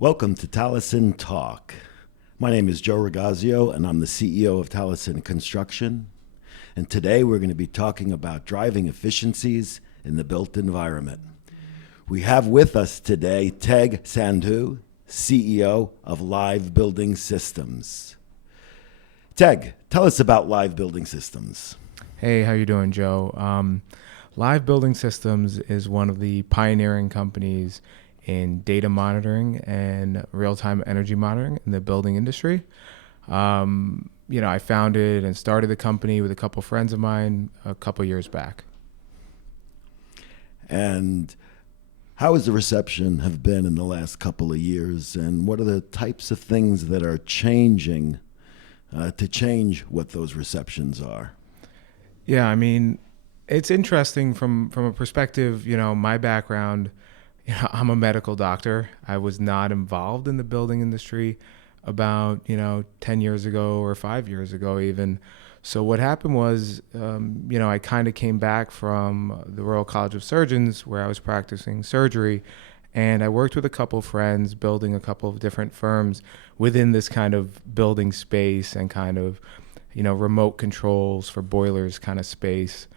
Welcome to Talisen Talk. My name is Joe Rigazio, and I'm the CEO of Talisen Construction. And today we're going to be talking about driving efficiencies in the built environment. We have with us today Teghpal Sandhu, CEO of Live Building Systems. Teg, tell us about Live Building Systems. Hey, how you doing, Joe? Live Building Systems is one of the pioneering companies in data monitoring and real-time energy monitoring in the building industry. I founded and started the company with a couple friends of mine a couple years back. And how has the reception have been in the last couple of years, and what are the types of things that are changing to change what those receptions are? Yeah, I mean, it's interesting from a perspective, my background. I'm a medical doctor. I was not involved in the building industry about, 10 years ago or 5 years ago even. So what happened was, I kind of came back from the Royal College of Surgeons where I was practicing surgery, and I worked with a couple of friends building a couple of different firms within this kind of building space and kind of, remote controls for boilers kind of space.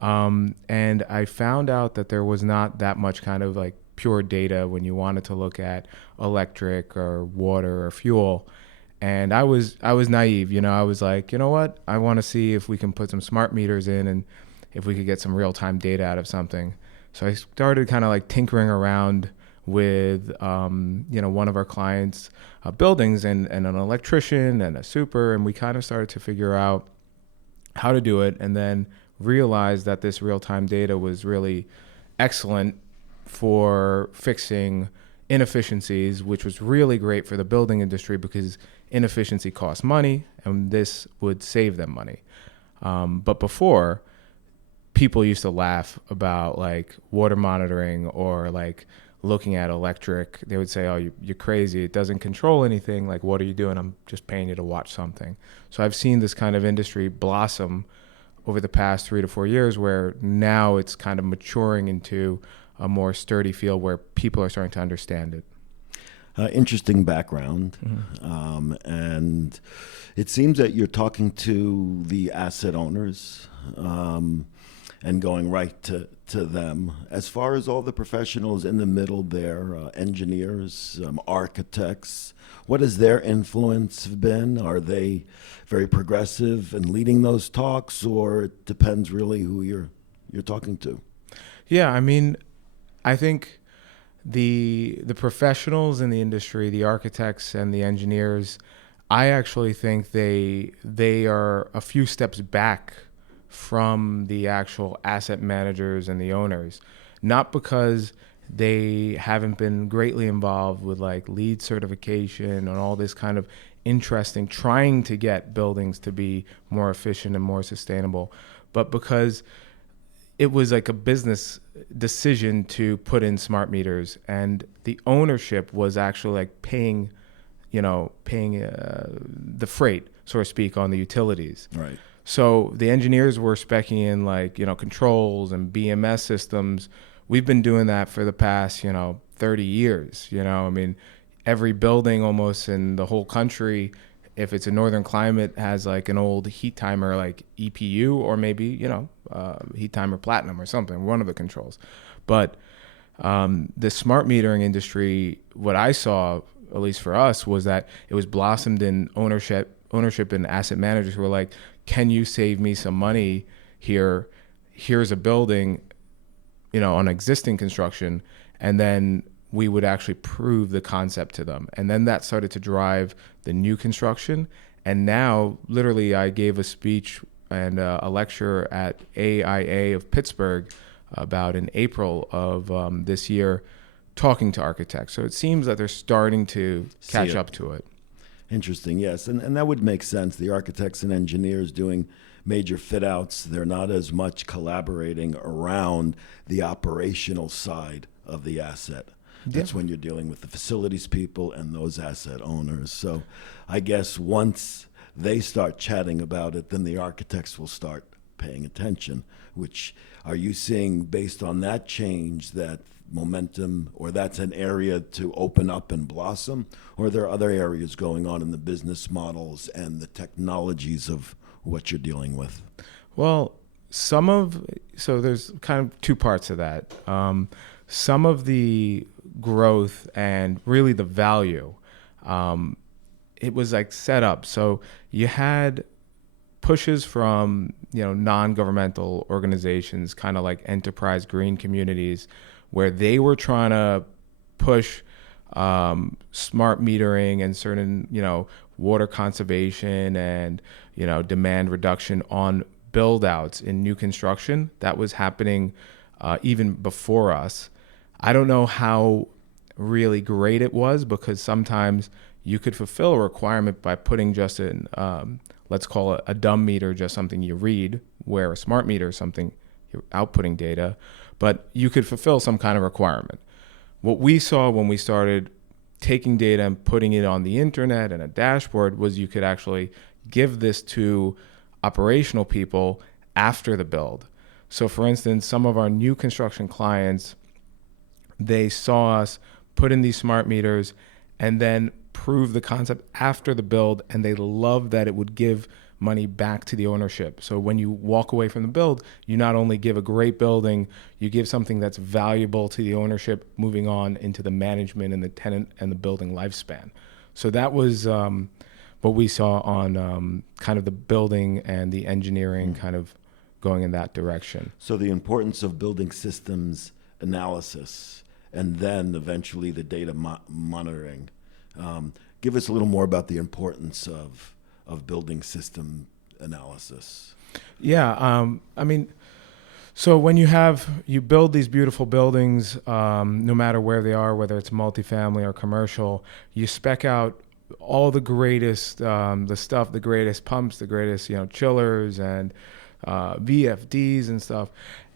And I found out that there was not that much kind of like pure data when you wanted to look at electric or water or fuel. And I was naive, I was like, you know what? I want to see if we can put some smart meters in and if we could get some real-time data out of something. So I started kind of like tinkering around with, one of our clients' buildings and an electrician and a super, and we kind of started to figure out how to do it, and then realized that this real-time data was really excellent for fixing inefficiencies, which was really great for the building industry because inefficiency costs money, and this would save them money. But before, people used to laugh about like water monitoring or like looking at electric. They would say, oh, you're crazy. It doesn't control anything. Like, what are you doing? I'm just paying you to watch something. So I've seen this kind of industry blossom over the past 3 to 4 years, where now it's kind of maturing into a more sturdy field where people are starting to understand it. Interesting background. And it seems that you're talking to the asset owners and going right to them. As far as all the professionals in the middle there, engineers, architects, what has their influence been? Are they very progressive in leading those talks, or it depends really who you're talking to? Yeah, I mean, I think the professionals in the industry, the architects and the engineers, I actually think they are a few steps back from the actual asset managers and the owners, not because they haven't been greatly involved with like LEED certification and all this kind of interesting, trying to get buildings to be more efficient and more sustainable, but because it was like a business decision to put in smart meters, and the ownership was actually like paying the freight, so to speak, on the utilities. Right. So the engineers were speccing in like, controls and BMS systems. We've been doing that for the past, 30 years. I mean, every building almost in the whole country, if it's a northern climate, has like an old heat timer like EPU, or maybe, heat timer platinum or something, one of the controls. But the smart metering industry, what I saw, at least for us, was that it was blossomed in ownership and asset managers who were like, can you save me some money here? Here's a building, on existing construction. And then we would actually prove the concept to them. And then that started to drive the new construction. And now, literally, I gave a speech and a lecture at AIA of Pittsburgh about in April of this year, talking to architects. So it seems that they're starting to catch up to it. Interesting, yes. And that would make sense. The architects and engineers doing major fit outs, they're not as much collaborating around the operational side of the asset. That's when you're dealing with the facilities people and those asset owners. So I guess once they start chatting about it, then the architects will start paying attention. Which are you seeing based on that change, that momentum, or that's an area to open up and blossom, or are there other areas going on in the business models and the technologies of what you're dealing with? Well, so there's kind of two parts of that. Some of the growth and really the value, it was like set up. So you had pushes from, non-governmental organizations, kind of like enterprise green communities, where they were trying to push smart metering and certain, water conservation and, demand reduction on build outs in new construction. That was happening even before us. I don't know how really great it was, because sometimes you could fulfill a requirement by putting just in, let's call it a dumb meter, just something you read, where a smart meter is something you're outputting data, but you could fulfill some kind of requirement. What we saw when we started taking data and putting it on the internet and a dashboard was you could actually give this to operational people after the build. So for instance, some of our new construction clients, they saw us put in these smart meters and then prove the concept after the build, and they loved that it would give money back to the ownership. So when you walk away from the build, you not only give a great building, you give something that's valuable to the ownership moving on into the management and the tenant and the building lifespan. So that was what we saw on kind of the building and the engineering kind of going in that direction. So the importance of building systems analysis and then eventually the data monitoring. Give us a little more about the importance of building system analysis. Yeah, so when you build these beautiful buildings, no matter where they are, whether it's multifamily or commercial, you spec out all the greatest, the greatest pumps, the greatest, chillers and VFDs and stuff.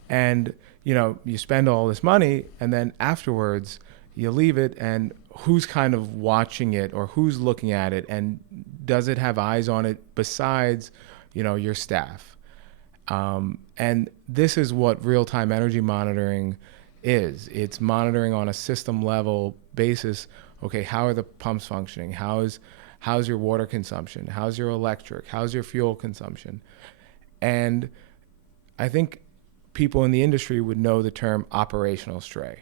And, you spend all this money, and then afterwards you leave it, and who's kind of watching it, or who's looking at it, and does it have eyes on it besides, your staff? And this is what real-time energy monitoring is. It's monitoring on a system level basis. Okay, how are the pumps functioning? How's your water consumption? How's your electric? How's your fuel consumption? And I think people in the industry would know the term operational stray.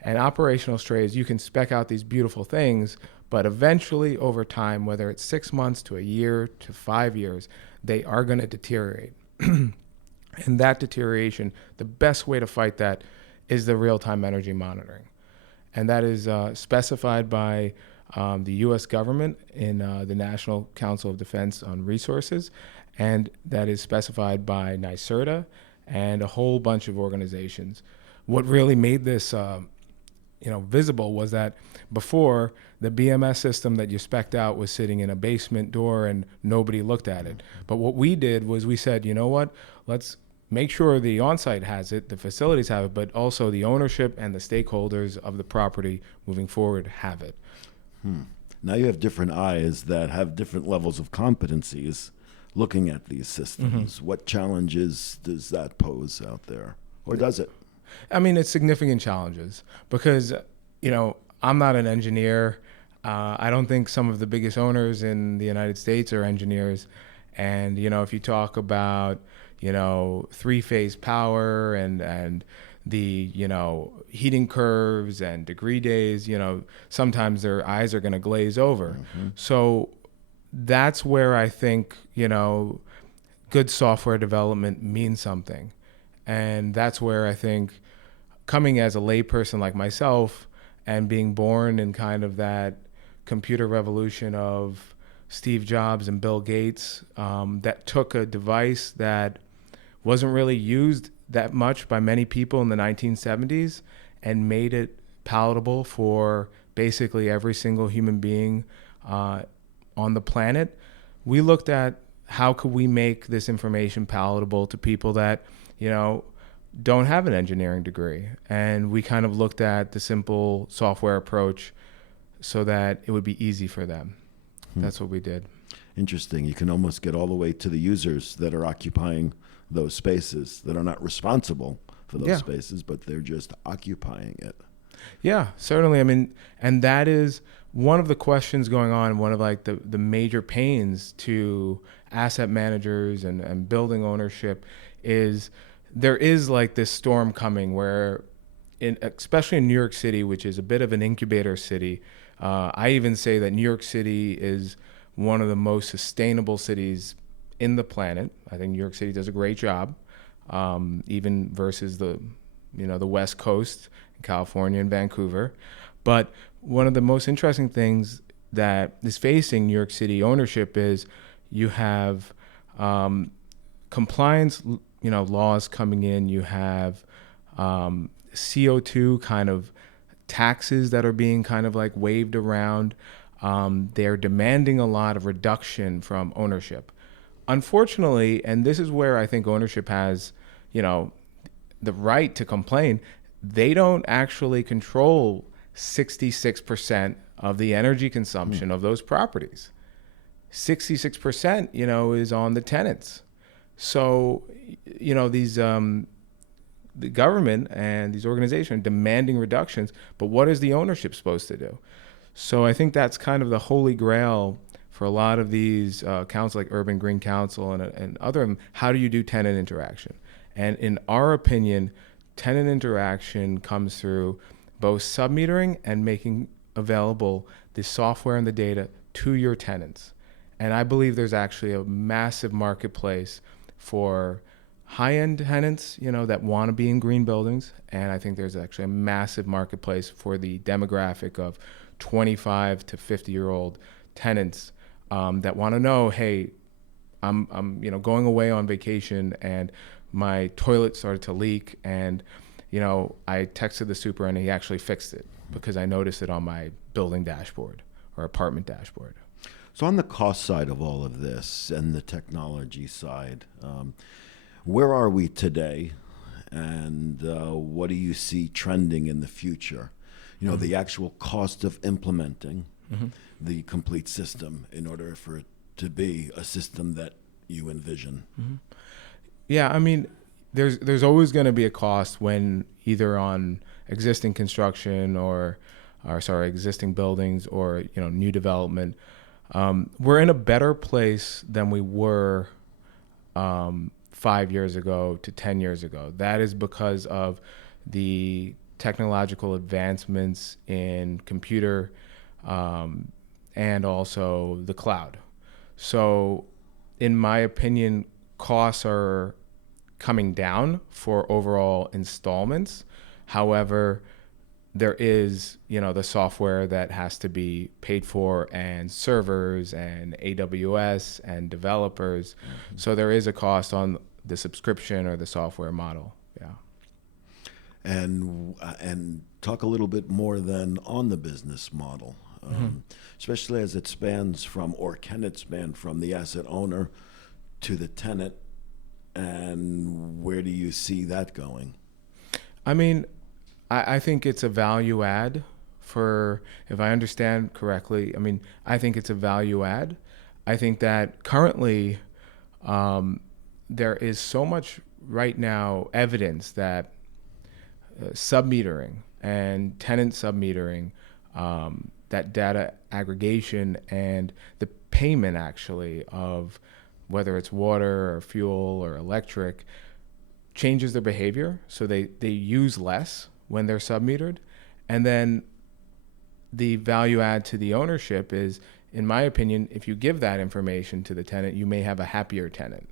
And operational stray is you can spec out these beautiful things, but eventually over time, whether it's 6 months to a year to 5 years, they are going to deteriorate. And that deterioration, the best way to fight that is the real-time energy monitoring. And that is specified by the U.S. government in the National Council of Defense on Resources, and that is specified by NYSERDA and a whole bunch of organizations. What really made this visible was that before, the BMS system that you spec'd out was sitting in a basement door and nobody looked at it. But what we did was we said, you know what, let's make sure the on-site has it, the facilities have it, but also the ownership and the stakeholders of the property moving forward have it. Now you have different eyes that have different levels of competencies looking at these systems. Mm-hmm. What challenges does that pose out there? Or does it? I mean, it's significant challenges because, I'm not an engineer. I don't think some of the biggest owners in the United States are engineers. And, if you talk about, three-phase power and the, heating curves and degree days, sometimes their eyes are going to glaze over. Mm-hmm. So that's where I think, good software development means something. And that's where I think coming as a layperson like myself and being born in kind of that computer revolution of Steve Jobs and Bill Gates, that took a device that wasn't really used that much by many people in the 1970s and made it palatable for basically every single human being on the planet. We looked at how could we make this information palatable to people that, don't have an engineering degree. And we kind of looked at the simple software approach so that it would be easy for them. That's what we did. Interesting. You can almost get all the way to the users that are occupying those spaces, that are not responsible for those Yeah. spaces, but they're just occupying it. Yeah, certainly. I mean, and that is one of the questions going on, one of like the major pains to asset managers and building ownership is there is like this storm coming where especially in New York City, which is a bit of an incubator city, I even say that New York City is one of the most sustainable cities in the planet. I think New York City does a great job, even versus the West Coast, California and Vancouver. But one of the most interesting things that is facing New York City ownership is you have compliance, laws coming in. You have CO2 kind of taxes that are being kind of like waved around. They're demanding a lot of reduction from ownership. Unfortunately, and this is where I think ownership has, the right to complain, they don't actually control 66% of the energy consumption of those properties. 66%, is on the tenants. So, these the government and these organizations are demanding reductions, but what is the ownership supposed to do? So I think that's kind of the holy grail for a lot of these councils like Urban Green Council and other. How do you do tenant interaction? And in our opinion, tenant interaction comes through both submetering and making available the software and the data to your tenants. And I believe there's actually a massive marketplace for high-end tenants, that want to be in green buildings. And I think there's actually a massive marketplace for the demographic of 25 to 50-year-old tenants that want to know, hey, I'm going away on vacation and my toilet started to leak, and I texted the super and he actually fixed it because I noticed it on my building dashboard or apartment dashboard. So on the cost side of all of this and the technology side, where are we today, and what do you see trending in the future? The actual cost of implementing the complete system in order for it to be a system that you envision. Yeah, I mean, there's always going to be a cost when either on existing construction or existing buildings or new development. We're in a better place than we were 5 years ago to 10 years ago. That is because of the technological advancements in computer and also the cloud. So in my opinion, costs are coming down for overall installments. However, there is, the software that has to be paid for, and servers and AWS and developers. So there is a cost on the subscription or the software model. Yeah. And talk a little bit more then on the business model, especially as it spans from, or can it span from, the asset owner to the tenant, and where do you see that going? I mean, I think it's a value add for, if I understand correctly, I think it's a value add. I think that currently there is so much right now evidence that submetering and tenant submetering, that data aggregation and the payment actually of whether it's water or fuel or electric changes their behavior. So they use less when they're submetered. And then the value add to the ownership is, in my opinion, if you give that information to the tenant, you may have a happier tenant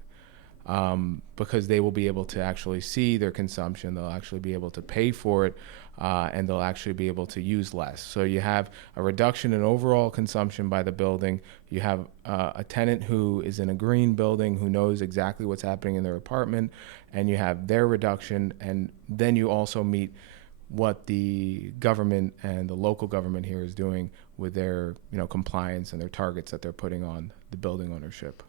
because they will be able to actually see their consumption. They'll actually be able to pay for it, and they'll actually be able to use less. So you have a reduction in overall consumption by the building. You have a tenant who is in a green building who knows exactly what's happening in their apartment, and you have their reduction. And then you also meet what the government and the local government here is doing with their compliance and their targets that they're putting on the building ownership.